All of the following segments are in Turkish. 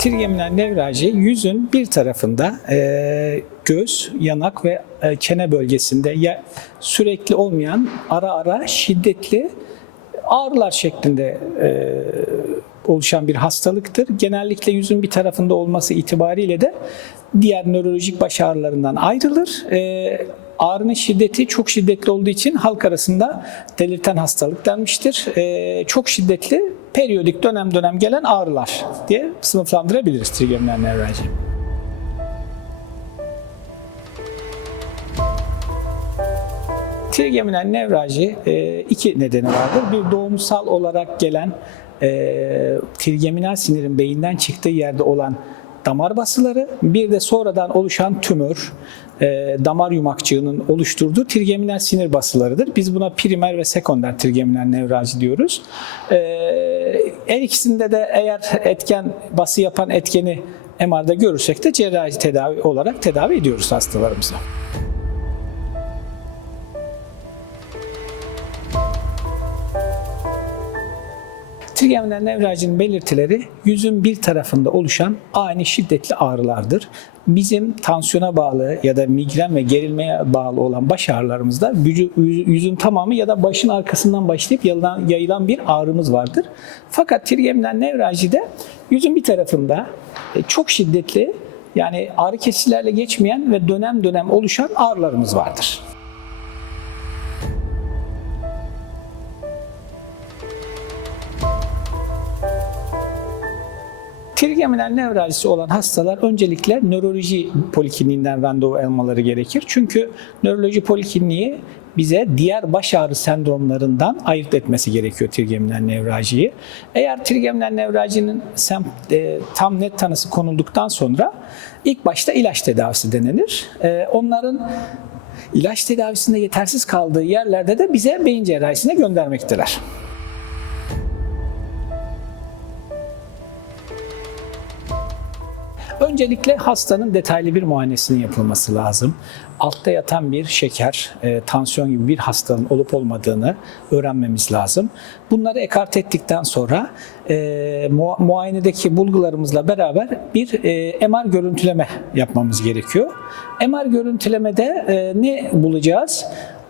Trigeminal nevraji yüzün bir tarafında e, göz, yanak ve e, çene bölgesinde ya sürekli olmayan ara ara şiddetli ağrılar şeklinde e, oluşan bir hastalıktır. Genellikle yüzün bir tarafında olması itibariyle de diğer nörolojik baş ağrılarından ayrılır. E, ağrının şiddeti çok şiddetli olduğu için halk arasında delirten hastalık denmiştir. E, çok şiddetli, periyodik dönem dönem gelen ağrılar diye sınıflandırabiliriz trigeminal nevraji. Trigeminal nevraji e, iki nedeni vardır. Bir doğumsal olarak gelen e, trigeminal sinirin beyinden çıktığı yerde olan damar basıları, bir de sonradan oluşan tümör, e, damar yumakçığının oluşturduğu trigeminal sinir basılarıdır. Biz buna primer ve sekonder trigeminal nevraji diyoruz. E, her ikisinde de eğer etken, bası yapan etkeni MR'da görürsek de cerrahi tedavi olarak tedavi ediyoruz hastalarımızı. Trigeminal nevrajinin belirtileri yüzün bir tarafında oluşan ani şiddetli ağrılardır. Bizim tansiyona bağlı ya da migren ve gerilmeye bağlı olan baş ağrılarımızda yüzün tamamı ya da başın arkasından başlayıp yayılan, bir ağrımız vardır. Fakat trigeminal nevrajide yüzün bir tarafında e, çok şiddetli yani ağrı kesicilerle geçmeyen ve dönem dönem oluşan ağrılarımız vardır. Trigeminal nevraljisi olan hastalar öncelikle nöroloji polikliniğinden randevu almaları gerekir. Çünkü nöroloji polikliniği bize diğer baş ağrı sendromlarından ayırt etmesi gerekiyor trigeminal nevraljiyi. Eğer trigeminal nevraljinin sem- e, tam net tanısı konulduktan sonra ilk başta ilaç tedavisi denenir. E, onların ilaç tedavisinde yetersiz kaldığı yerlerde de bize beyin cerrahisine göndermekteler. Öncelikle hastanın detaylı bir muayenesinin yapılması lazım. Altta yatan bir şeker, e, tansiyon gibi bir hastalığın olup olmadığını öğrenmemiz lazım. Bunları ekart ettikten sonra e, mu- muayenedeki bulgularımızla beraber bir e, MR görüntüleme yapmamız gerekiyor. MR görüntülemede e, ne bulacağız?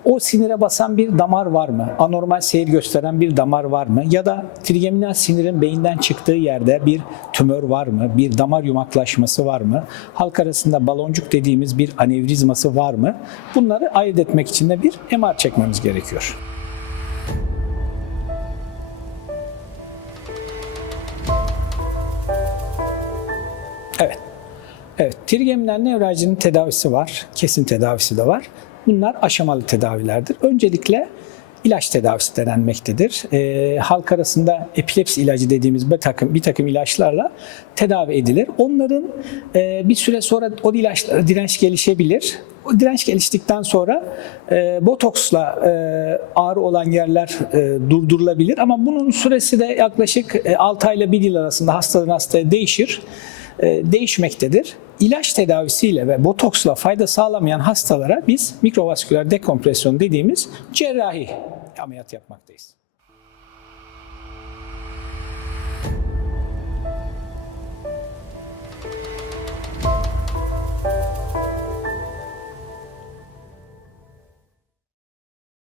O sinire basan bir damar var mı? Anormal seyir gösteren bir damar var mı? Ya da trigeminal sinirin beyinden çıktığı yerde bir tümör var mı? Bir damar yumaklaşması var mı? Halk arasında baloncuk dediğimiz bir anevrizması var mı? Bunları ayırt etmek için de bir MR çekmemiz gerekiyor. Evet. Evet, trigeminal nevraljinin tedavisi var, kesin tedavisi de var. Bunlar aşamalı tedavilerdir. Öncelikle ilaç tedavisi denenmektedir. Ee, halk arasında epilepsi ilacı dediğimiz bir takım bir takım ilaçlarla tedavi edilir. Onların e, bir süre sonra o ilaçlara direnç gelişebilir. O direnç geliştikten sonra e, botoksla e, ağrı olan yerler e, durdurulabilir ama bunun süresi de yaklaşık e, 6 ay ile 1 yıl arasında hastadan hastaya değişir e, değişmektedir. İlaç tedavisiyle ve botoksla fayda sağlamayan hastalara biz mikrovasküler dekompresyon dediğimiz cerrahi ameliyat yapmaktayız.